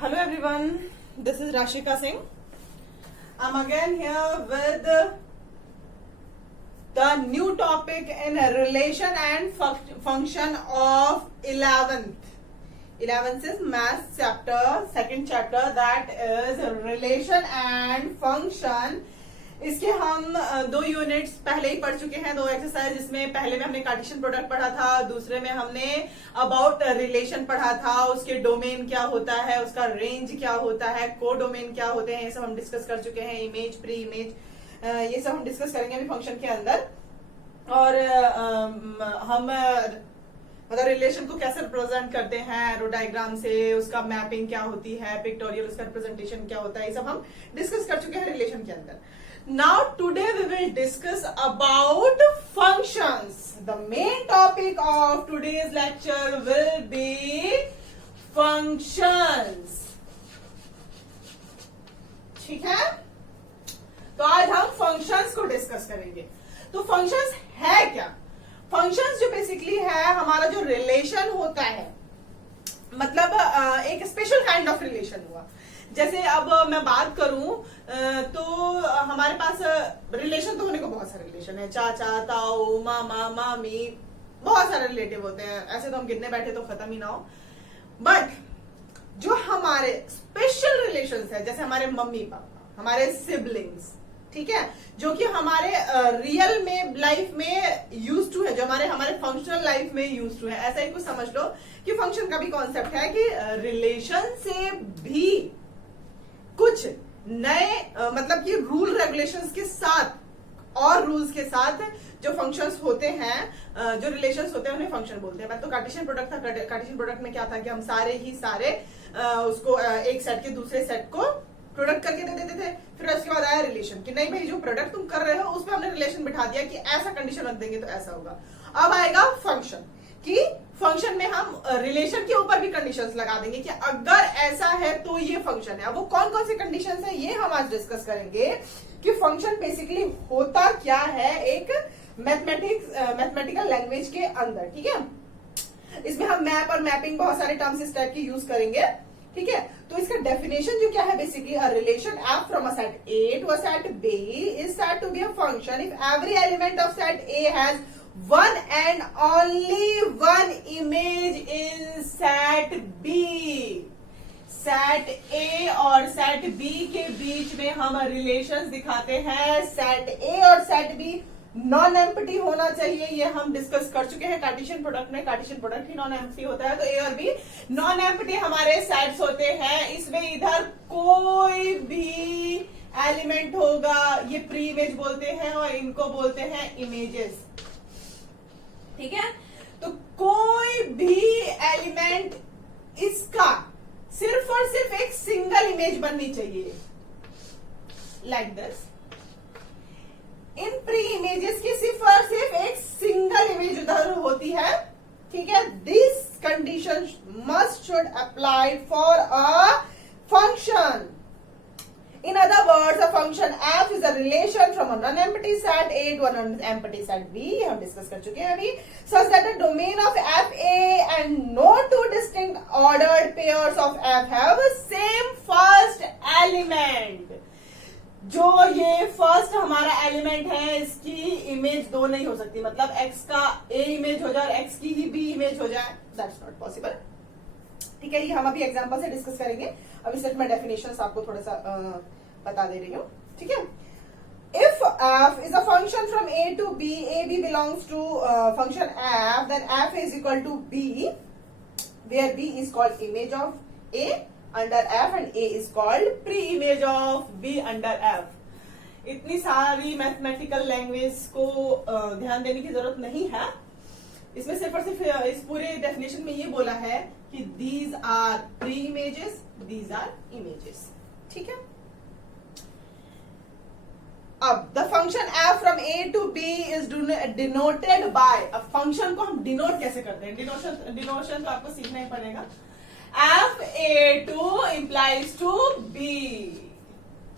Hello everyone, this is Rashika Singh. I'm again here with the new topic in relation and function of 11th. 11th is math chapter, second chapter, that is relation and function. इसके हम दो units पहले ही पढ़ चुके हैं, दो exercise, जिसमें पहले में हमने कार्टेशियन प्रोडक्ट पढ़ा था, दूसरे में हमने अबाउट रिलेशन पढ़ा था, उसके डोमेन क्या होता है, उसका रेंज क्या होता है, को डोमेन क्या होते हैं, ये सब हम डिस्कस कर चुके हैं, इमेज, प्री इमेज, ये सब हम डिस्कस करेंगे अभी फंक्शन के अंदर। और हम मतलब रिलेशन को कैसे रिप्रेजेंट करते हैं, एरो डायग्राम से, उसका मैपिंग क्या होती है, पिक्टोरियल उसका रिप्रेजेंटेशन क्या होता है, ये सब हम डिस्कस कर चुके हैं रिलेशन के अंदर। Now today we will discuss about functions. The main topic of today's lecture will be functions. ठीक है, तो आज हम functions को डिस्कस करेंगे। तो functions है क्या? Functions जो बेसिकली है हमारा जो रिलेशन होता है, मतलब एक स्पेशल काइंड ऑफ रिलेशन हुआ। जैसे अब मैं बात करूं तो हमारे पास रिलेशन तो होने को बहुत सारे रिलेशन है, चाचा, ताऊ, मामा, मामी, बहुत सारे रिलेटिव होते हैं, ऐसे तो हम गिनने बैठे तो खत्म ही ना हो। बट जो हमारे स्पेशल रिलेशंस है, जैसे हमारे मम्मी पापा, हमारे सिबलिंग्स, ठीक है, जो कि हमारे रियल में लाइफ में यूज टू है, जो हमारे फंक्शनल लाइफ में यूज टू है, ऐसा ही कुछ समझ लो कि फंक्शन का भी कॉन्सेप्ट है कि रिलेशन से भी कुछ नए मतलब कि रूल रेगुलेशंस के साथ और रूल्स के साथ जो फंक्शंस होते हैं, जो रिलेशंस होते हैं, उन्हें फंक्शन बोलते हैं। मैं तो कार्टेशियन प्रोडक्ट था, कार्टेशियन प्रोडक्ट में क्या था कि हम सारे उसको एक सेट के दूसरे सेट को प्रोडक्ट करके दे देते थे। फिर उसके बाद आया रिलेशन कि नहीं भाई, जो प्रोडक्ट तुम कर रहे हो उसमें हमने रिलेशन बिठा दिया कि ऐसा कंडीशन रख देंगे तो ऐसा होगा। अब आएगा फंक्शन, कि फंक्शन में हम रिलेशन के ऊपर भी कंडीशंस लगा देंगे कि अगर ऐसा है तो ये फंक्शन है। अब वो कौन कौन से कंडीशंस है ये हम आज डिस्कस करेंगे कि फंक्शन बेसिकली होता क्या है एक मैथमेटिकल लैंग्वेज के अंदर। ठीक है, इसमें हम मैप और मैपिंग बहुत सारे टर्म्स इस टाइप के यूज करेंगे। ठीक है, तो इसका डेफिनेशन जो क्या है, basically a relation f from a set A to a set B is said to be a function if every element of set A has one and only one image in set B. Set A और set B के बीच में हम relations दिखाते हैं। Set A और set B non empty होना चाहिए, ये हम डिस्कस कर चुके हैं कार्टेशियन प्रोडक्ट में। कार्टेशियन प्रोडक्ट ही नॉन एम्प्टी होता है, तो A और B नॉन एम्प्टी हमारे सेट्स होते हैं। इसमें इधर कोई भी एलिमेंट होगा, ये प्री इमेज बोलते हैं और इनको बोलते हैं इमेजेस। ठीक है, तो कोई भी एलिमेंट इसका सिर्फ और सिर्फ एक सिंगल इमेज बननी चाहिए, like this. In pre images की सिर्फ और सिर्फ एक सिंगल इमेज उधर होती है। ठीक है, this condition must should apply for a function. In other words, a function f is a relation from a non-empty set A to a non-empty set B, हम डिस्कस कर चुके हैं अभी, such that the domain of f A and no two distinct ordered pairs of f have same first element। जो ये first हमारा element है, इसकी इमेज दो नहीं हो सकती, मतलब x का A इमेज हो जाए और x की ही B इमेज हो जाए, दैट्स नॉट पॉसिबल। ठीक है, ये हम अभी एग्जांपल से डिस्कस करेंगे। अभी सिर्फ मैं डेफिनेशंस आपको थोड़ा सा बता दे रही हूँ। ठीक है, if f is a function from a to b, a b belongs to function f, then f is equal to b, where b is called image of a under f and a is called pre image of b under f। इतनी सारी mathematical language को ध्यान देने की जरूरत नहीं है, इसमें सिर्फ और सिर्फ इस पूरे डेफिनेशन में ये बोला है कि these are pre images, these are images. ठीक है, अब the function f from a to b is denoted by. अब फंक्शन को हम डिनोट कैसे करते हैं, डिनोशन तो आपको सीखना ही पड़ेगा। f a to implies to b,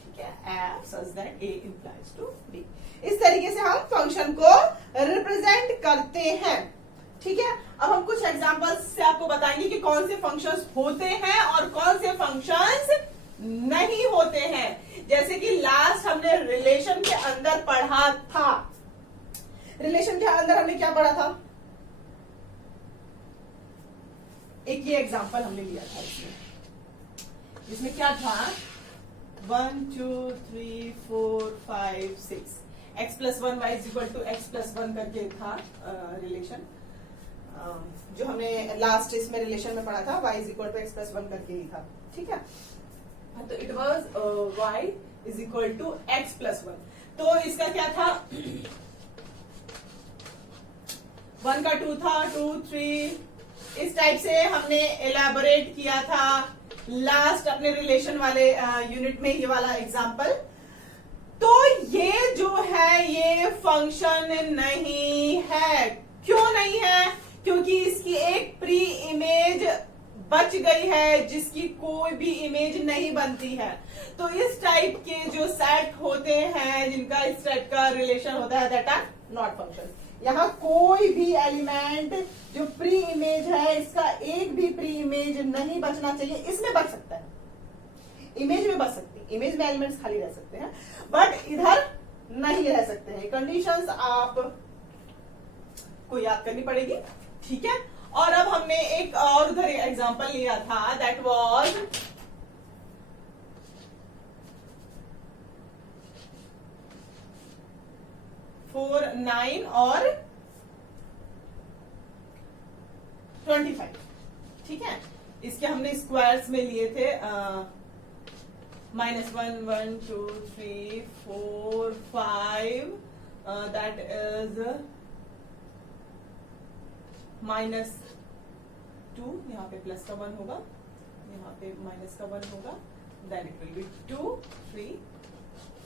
ठीक है, f such that a implies to b। इस तरीके से हम फंक्शन को रिप्रेजेंट करते हैं। ठीक है, अब हम कुछ एग्जांपल्स से आपको बताएंगे कि कौन से फंक्शंस होते हैं और कौन से फंक्शंस नहीं होते हैं। जैसे कि लास्ट हमने रिलेशन के अंदर पढ़ा था। रिलेशन के अंदर हमने क्या पढ़ा था? एक ये एग्जांपल हमने लिया था इसमें क्या था? 1 2 3 4 5 6 x plus 1 y is equal to x plus 1 करके था रिलेशन, जो हमने लास्ट इसमें रिलेशन में पढ़ा था। y is equal to x plus 1 करके ही था, ठीक है। तो it was y is equal to x plus 1। तो इसका क्या था? 1 का 2 था, 2 3 इस टाइप से हमने एलैबोरेट किया था लास्ट अपने रिलेशन वाले यूनिट में, ये वाला एग्जांपल। तो ये जो है ये फंक्शन नहीं है। क्यों नहीं है? क्योंकि इसकी एक प्री इमेज बच गई है जिसकी कोई भी इमेज नहीं बनती है। तो इस टाइप के जो सेट होते हैं जिनका इस टाइप का रिलेशन होता है, दैट आर नॉट फंक्शन। यहाँ कोई भी एलिमेंट जो प्री इमेज है, इसका एक भी प्री इमेज नहीं बचना चाहिए। इसमें बच सकता है, इमेज में बच सकती है, इमेज में एलिमेंट्स खाली रह सकते हैं, बट इधर नहीं रह सकते हैं। कंडीशंस आप को याद करनी पड़ेगी, ठीक है। और अब हमने एक और उधर एग्जांपल लिया था, दैट वाज फोर 9 और 25, ठीक है। इसके हमने स्क्वायर्स में लिए थे -1 1 2 3 4 5, दैट इज -2, यहाँ पे प्लस का 1 होगा, यहाँ पे माइनस का 1 होगा, then it will be 2 3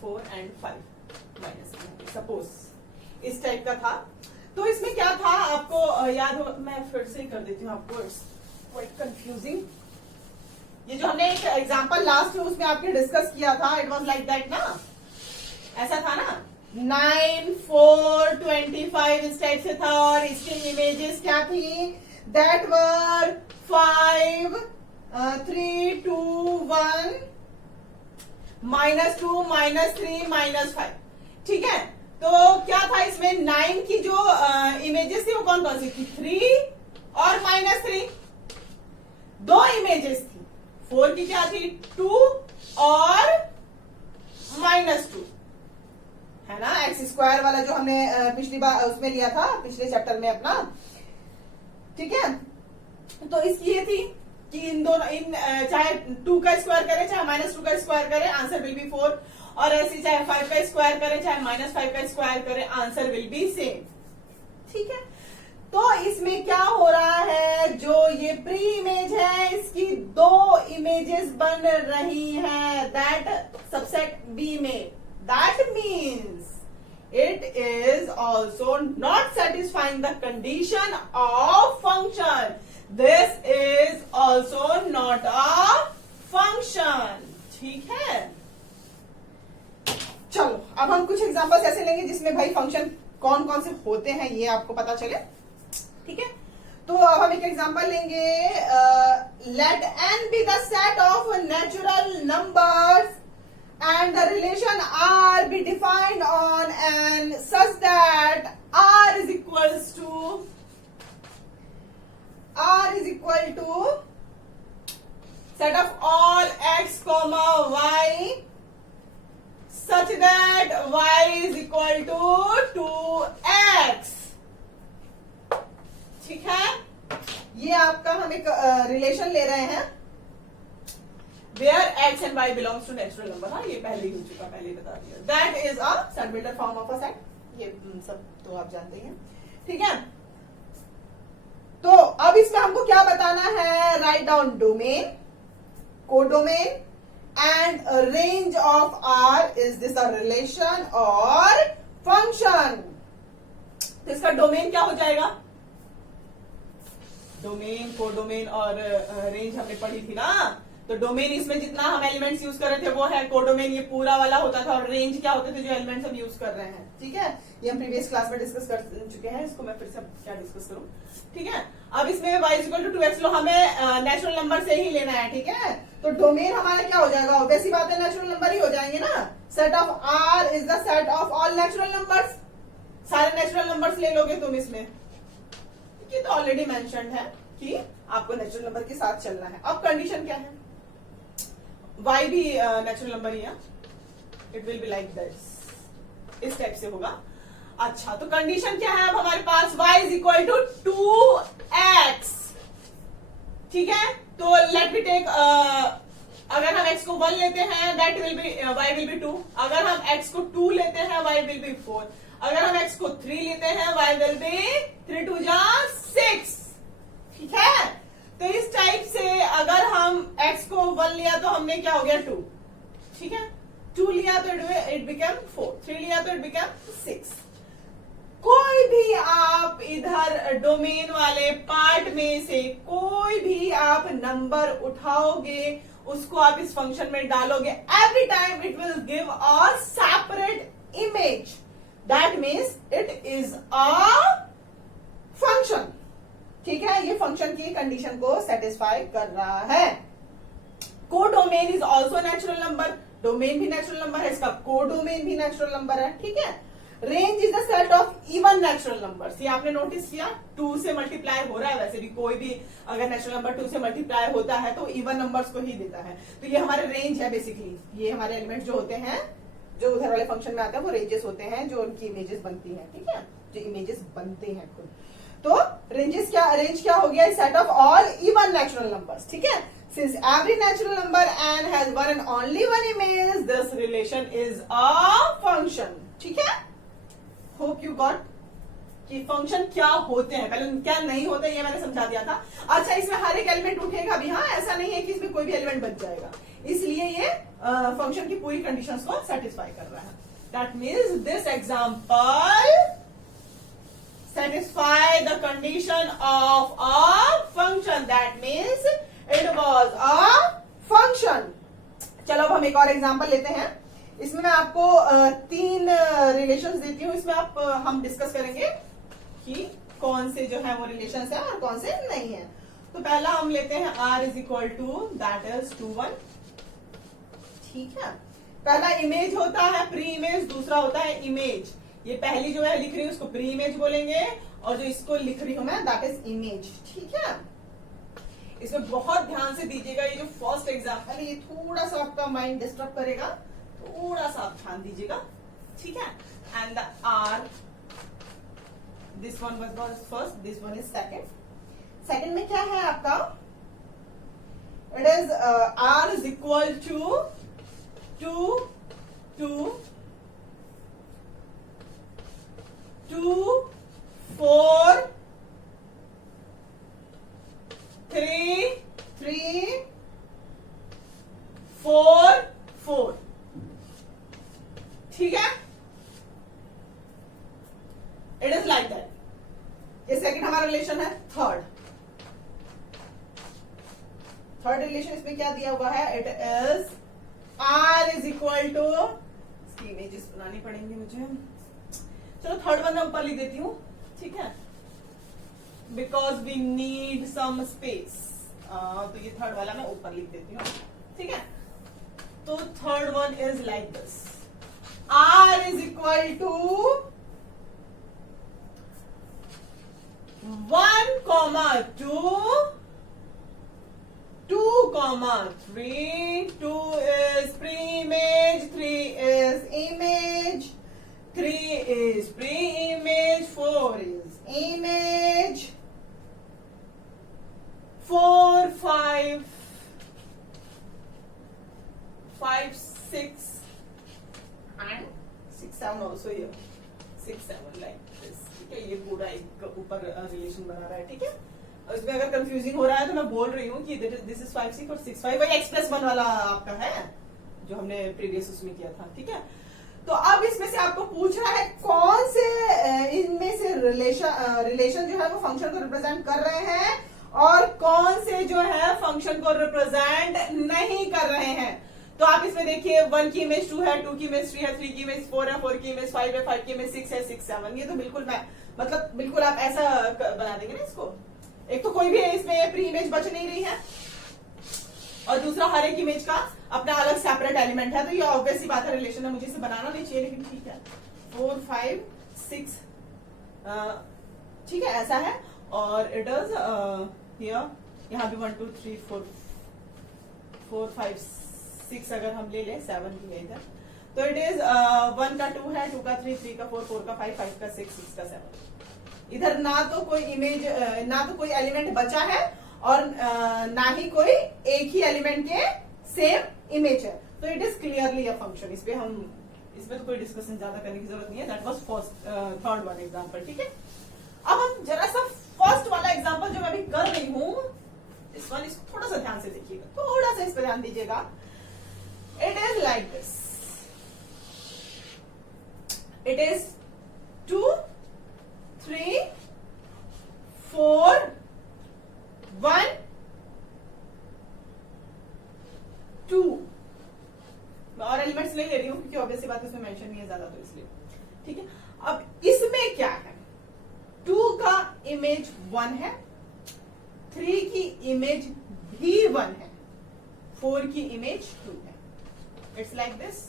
4 and 5 minus, suppose इस टाइप का था। तो इसमें क्या था आपको याद हो? मैं फिर से कर देती हूँ आपको, इट्स क्वाइट कंफ्यूजिंग। ये जो हमने एक एग्जांपल लास्ट में उसमें आपके डिस्कस किया था, इट वाज लाइक दैट ना, ऐसा था ना, 9 4 25 इस टाइप से था। और इसकी इमेजेस क्या थी? दैट वर 5 3 2 1 -2 -3 -5, ठीक है। तो क्या था इसमें? 9 की जो इमेजेस थी वो कौन कौन सी थी? 3 और -3, दो इमेजेस थी। 4 की क्या थी? 2 और -2, है ना। एक्स स्क्वायर वाला जो हमने पिछली बार उसमें लिया था, पिछले चैप्टर में अपना, ठीक है। तो इसकी ये थी कि इन दोनों चाहे 2 का स्क्वायर करे चाहे -2 का स्क्वायर करे, आंसर विल बी 4। और ऐसे चाहे 5 का स्क्वायर करे चाहे -5 का स्क्वायर करे, आंसर विल बी सेम, ठीक है। तो इसमें क्या हो रहा है? जो ये प्री इमेज है इसकी दो इमेजेस बन रही हैं, दैट सबसेट बी में। That means it is also not satisfying the condition of function. This is also not a function. ठीक है। चलो अब हम कुछ एग्जांपल्स ऐसे लेंगे जिसमें भाई फंक्शन कौन कौन से होते हैं ये आपको पता चले, ठीक है। तो अब हम एक एग्जांपल लेंगे, let n be the set of natural numbers and the relation R be defined on n such that R is equal to set of all x comma y such that y is equal to 2x, ठीक है। ये आपका हम एक relation ले रहे हैं where x and y belongs to natural number। हाँ, ये पहले ही हो चुका, पहले ही बता दिया। That is a set builder form of a set। ये सब तो आप जानते हैं, ठीक है। तो अब इसमें हमको क्या बताना है? Write down domain, codomain and range of R। Is this a relation और फंक्शन? तो इसका डोमेन क्या हो जाएगा? डोमेन, कोडोमेन और रेंज हमने पढ़ी थी ना, तो डोमेन इसमें जितना हम एलिमेंट्स यूज कर रहे थे वो है कोडोमेन, ये पूरा वाला होता था, और रेंज क्या होते थे जो एलिमेंट्स हम यूज कर रहे हैं। ठीक है, ये हम प्रीवियस क्लास में डिस्कस कर चुके हैं, इसको मैं फिर से क्या डिस्कस करूं। ठीक है, अब इसमें y इक्वल टू 2x लो, हमें नेचुरल नंबर से ही लेना है। ठीक है, तो डोमेन हमारा क्या हो जाएगा, वैसी बात है नेचुरल नंबर ही हो जाएंगे ना। Set of R is the set of all natural numbers, सारे नेचुरल नंबर्स ले लोगे तुम इसमें। ये तो ऑलरेडी मेंशन्ड है कि आपको नेचुरल नंबर के साथ चलना है। अब कंडीशन क्या है, y भी नेचुरल नंबर ही है, it will be like this, इस टाइप से होगा। अच्छा, तो कंडीशन क्या है अब हमारे पास, y is equal to 2x। ठीक है, तो लेट मी टेक, अगर हम x को 1 लेते हैं that will be y will be 2, अगर हम x को 2 लेते हैं y विल बी 4, अगर हम x को 3 लेते हैं y विल बी 3 2 जा 6। ठीक है, तो इस टाइप से अगर हम x को 1 लिया तो हमने क्या हो गया 2, ठीक है, 2 लिया तो इट बिकम 4, 3 लिया तो इट बिकम 6। कोई भी आप इधर डोमेन वाले पार्ट में से कोई भी आप नंबर उठाओगे, उसको आप इस फंक्शन में डालोगे, every time it will give a separate image, that means it is a function. ठीक है, ये फंक्शन की कंडीशन को सेटिस्फाई कर रहा है। Codomain is also natural number, domain भी नेचुरल नंबर है, इसका कोडोमेन भी नेचुरल नंबर है। ठीक है, range is the set of even natural numbers, ये आपने नोटिस किया 2 से मल्टीप्लाई हो रहा है, वैसे भी कोई भी अगर नेचुरल नंबर 2 से मल्टीप्लाई होता है तो इवन नंबर्स को ही देता है। तो ये हमारे रेंज है बेसिकली, ये हमारे एलिमेंट जो होते हैं जो उधर वाले फंक्शन में आते हैं वो रेंजेस होते हैं, जो उनकी इमेजेस बनती हैं। ठीक है, जो इमेजेस बनते हैं खुद, तो रेंज क्या हो गया, set of all even natural numbers. ठीक है, since every natural number n has one and only one image, this relation is a function. ठीक है, होप यू गॉट कि फंक्शन क्या होते हैं, पहले क्या नहीं होते ये मैंने समझा दिया था। अच्छा, इसमें हर एक एलिमेंट उठेगा भी, हाँ, ऐसा नहीं है कि इसमें कोई भी एलिमेंट बच जाएगा, इसलिए ये फंक्शन की पूरी कंडीशंस को सेटिस्फाई कर रहा है। That means this example satisfy the condition of a function, that means it was a function। चलो अब हम एक और एग्जांपल लेते हैं, इसमें मैं आपको 3 रिलेशंस देती हूँ, इसमें हम डिस्कस करेंगे कि कौन से जो है वो रिलेशंस है और कौन से नहीं है। तो पहला हम लेते हैं r is equal to that is 2 1। ठीक है, पहला इमेज होता है, प्री इमेज, दूसरा होता है इमेज। ये पहली जो है लिख रही हूं उसको प्री इमेज बोलेंगे, और जो इसको लिख रही हूं मैं दैट इज इमेज। ठीक है, इसमें बहुत ध्यान से दीजिएगा, ये जो फर्स्ट एग्जांपल है ये थोड़ा सा आपका माइंड डिस्टर्ब करेगा, थोड़ा सा आप ध्यान दीजिएगा। ठीक है, and the R, this one was first, this one is second. Second में क्या है आपका, it is R is equal to 2 2 2 4 3 3 4 4। ठीक है, इट इज लाइक दैट। ये सेकंड हमारा रिलेशन है। थर्ड रिलेशन इसमें क्या दिया हुआ है, it is R is equal to, इसकी इमेजेस बनानी पड़ेंगी मुझे, चलो थर्ड वन मैं ऊपर लिख देती हूँ। ठीक है, because we need some space, तो ये थर्ड वाला मैं ऊपर लिख देती हूँ। ठीक है, तो third one is like this, r is equal to 1 2 2 3, 2 is pre-image, 3 is image, 3 is pre-image, 4 is image, 4 5 5 6 and 6 7 also here, 6 7 like this। ठीक है, ये पूरा एक ऊपर रिलेशन बना रहा है। ठीक है, इसमें अगर कंफ्यूजिंग हो रहा है तो मैं बोल रही हूँ कि दिस इज 5 6 और 6 5, वही एक्सप्रेस वन वाला आपका है जो हमने प्रीवियस उसमें किया था। ठीक है, तो अब इसमें से आपको पूछ रहा है कौन से इनमें से रिलेशन जो है वो फंक्शन को रिप्रेजेंट कर रहे हैं और कौन से जो है फंक्शन को रिप्रेजेंट नहीं कर रहे हैं। तो आप इसमें देखिए 1 की इमेज 2 है, 2 की इमेज 3 है, 3 की इमेज 4 है, 4 की इमेज 5 है, 5 की इमेज 6 है, 6 7। ये तो बिल्कुल मैं मतलब बिल्कुल आप ऐसा बना देंगे ना इसको। एक तो कोई भी इसमें प्री इमेज बच नहीं रही है और दूसरा हर एक इमेज का अपना अलग सेपरेट एलिमेंट है। तो ये ऑब्वियस सी बात है, रिलेशन है, मुझे इसे बनाना नहीं चाहिए लेकिन ठीक है। 4 5 6 ठीक है ऐसा है। और इट इज यहाँ भी 1 2 3 4 5 6 अगर हम ले लें 7 भी है इधर, तो इट इज 1 का 2 है, 2 का 3, 3 का 4, 4 का 5, 5 का 6, 6 का 7। इधर ना तो कोई इमेज ना तो कोई एलिमेंट बचा है और ना ही कोई एक ही एलिमेंट के सेम इमेज है। तो it is clearly a function. इसमें तो कोई डिस्कशन ज्यादा करने की जरूरत नहीं है। That was first third one example. ठीक है, अब हम जरा सा फर्स्ट वाला एग्जांपल जो मैं अभी कर रही हूं इसको थोड़ा सा ध्यान से देखिएगा, थोड़ा सा इस पर ध्यान दीजिएगा। It is like this, it is 2 3 4 1 2। मैं और एलिमेंट्स नहीं ले रही हूं क्योंकि ऑब्वियसली बात इसमें मेंशन नहीं है ज्यादा, तो इसलिए ठीक है। अब इसमें क्या है, 2 का इमेज 1 है, 3 की इमेज भी 1 है, 4 की इमेज 2 है। It's like this.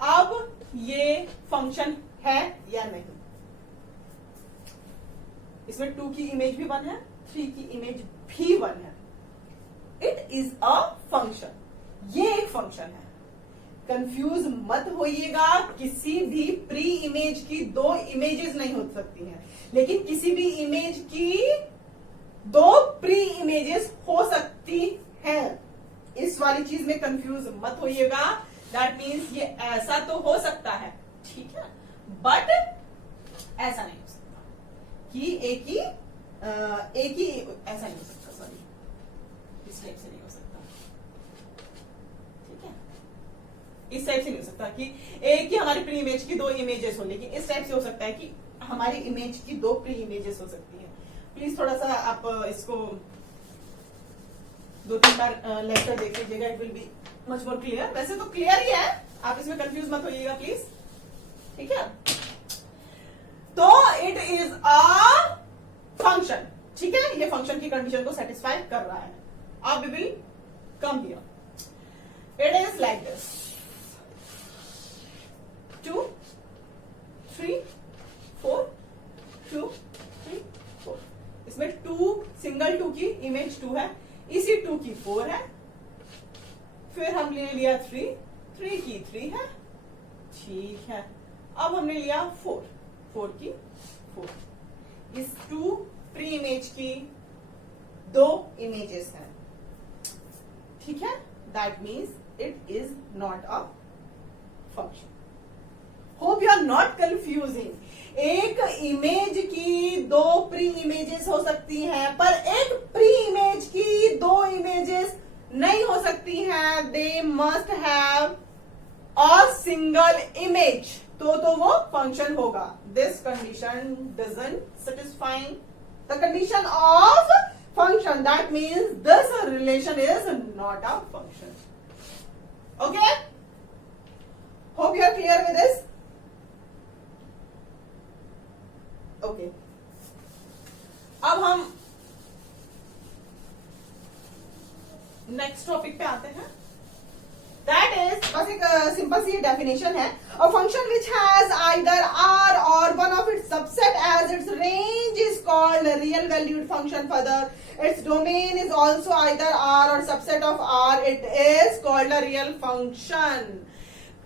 अब ये फंक्शन है या नहीं? इसमें 2 की इमेज भी 1 है, 3 की इमेज भी 1 है। इट इज अ फंक्शन, ये एक फंक्शन है। कंफ्यूज मत होइएगा, किसी भी प्री इमेज की 2 इमेजेस नहीं हो सकती हैं, लेकिन किसी भी इमेज की 2 प्री इमेजेस हो सकती हैं। इस वाली चीज में कंफ्यूज मत होइएगा। दैट मीन्स ये ऐसा तो हो सकता है, ठीक है, बट ऐसा नहीं हो सकता कि एक ही ऐसा नहीं हो सकता, सॉरी, इस टाइप से नहीं हो सकता। ठीक है, इस टाइप से नहीं हो सकता कि एक ही हमारी प्री इमेज की 2 इमेजेस हो, लेकिन इस टाइप से हो सकता है कि हमारी इमेज की 2 प्री इमेजेस हो सकती है। प्लीज थोड़ा सा आप इसको 2-3 बार लेक्चर देख लीजिएगा, it will be much more clear. वैसे तो क्लियर ही है, आप इसमें कंफ्यूज मत होइएगा प्लीज, ठीक है। तो इट इज अ फंक्शन, ठीक है, ये फंक्शन की कंडीशन को सेटिस्फाई कर रहा है। अब we will come here. It is like this, 2 3 4 2 3 4। इसमें 2 सिंगल 2 की इमेज 2 है, इसी 2 की 4 है, फिर हम ले लिया 3 की 3 है, ठीक है। अब हमने लिया 4 की 4। इस 2 प्री इमेज की 2 इमेजेस हैं, ठीक है। That means it is not a function. Hope you are not confusing. एक इमेज की 2 प्री इमेजेस हो सकती हैं, पर एक प्री इमेज की 2 इमेजेस नहीं हो सकती हैं। They must have a single image, तो वो फंक्शन होगा। This condition doesn't satisfying the condition of function. That means this relation is not a function. Okay? Hope you are clear with this. Okay. अब हम next topic पे आते हैं। That is बस एक सिंपल सी डेफिनेशन है। A function which has either R और one of its subset as its range is called real valued function. Further its domain is also either R और subset of R, it is called a real function.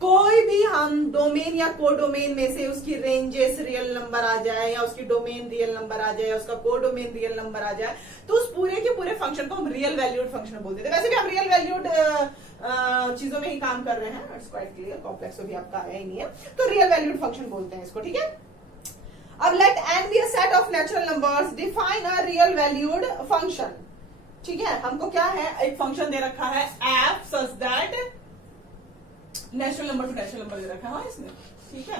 कोई भी हम domain या को domain में से उसकी रेंजेस रियल नंबर आ जाए, या उसकी डोमेन रियल नंबर आ जाए, या उसका को डोमेन रियल नंबर आ जाए, तो उस पूरे के पूरे फंक्शन को हम रियल वैल्यूड फंक्शन बोल देते हैं। वैसे भी हम रियल वैल्यूड चीजों में ही काम कर रहे हैं, इट्स क्वाइट क्लियर, कॉम्प्लेक्स तो भी आपका आया ही नहीं है, तो रियल वैल्यूड फंक्शन बोलते हैं इसको, ठीक है। अब let n be a set of natural numbers, define a real valued function. ठीक है, हमको क्या है, एक फंक्शन दे रखा है f such that natural number to natural number दे रखा है, हाँ इसमें, ठीक है,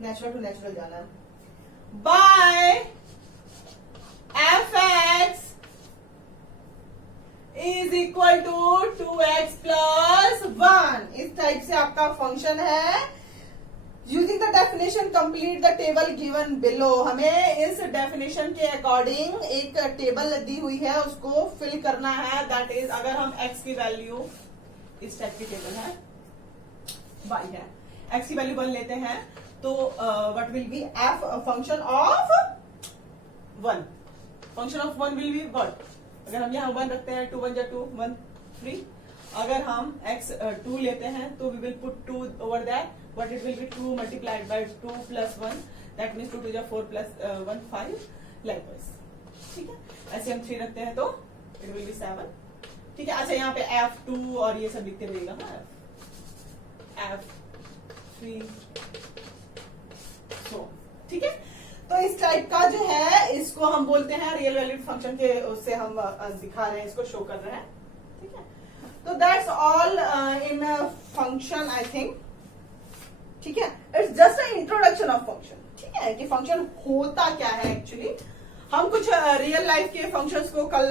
नेचुरल टू नेचुरल जाना है। By f(x) is equal to 2x plus 1। इस टाइप से आपका फंक्शन है। Using the definition complete the table given below. हमें इस डेफिनेशन के अकॉर्डिंग एक टेबल दी हुई है, उसको फिल करना है। दैट इज, अगर हम x की वैल्यू, इस टाइप की टेबल है, y है, x की वैल्यू 1 लेते हैं तो what will be f function of 1। Function of 1 will be what, अगर हम यहाँ 1 रखते हैं, 2 1 जा 2 1 3। अगर हम x 2 लेते हैं तो we will put 2 over that, but it will be 2 multiplied by 2 plus 1, that means 2 2 जा 4 प्लस 1 5 लाइकवाइज। ठीक है, ऐसे हम 3 रखते हैं तो इट विल बी 7। ठीक है, अच्छा यहाँ पे f2 और ये सब लिखते रहिएगा। हाँ, f3 so, ठीक है। तो इस टाइप का जो है, इसको हम बोलते हैं रियल वैल्यूड फंक्शन के, उससे हम दिखा रहे हैं, इसको शो कर रहे हैं। ठीक है, तो that's all in function I think. ठीक है, it's just a introduction of function. ठीक है, कि फंक्शन होता क्या है एक्चुअली। हम कुछ रियल लाइफ के फंक्शंस को कल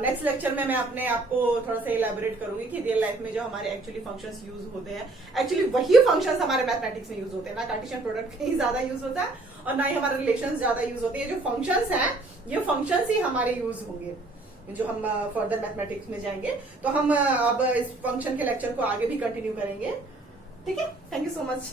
नेक्स्ट लेक्चर में मैं अपने आपको थोड़ा सा इलेबोरेट करूंगी कि रियल लाइफ में जो हमारे एक्चुअली फंक्शंस यूज होते हैं, एक्चुअली वही फंक्शंस हमारे मैथमेटिक्स में यूज होते हैं। ना कार्टेशियन प्रोडक्ट ही ज्यादा यूज होता है और ना ही हमारे रिलेशंस ज्यादा यूज होते हैं। जो फंक्शंस हैं, ये फंक्शंस ही हमारे यूज होंगे जो हम फर्दर मैथमेटिक्स में जाएंगे। तो हम अब इस फंक्शन के लेक्चर को आगे भी कंटिन्यू करेंगे। ठीक है, थैंक यू सो मच।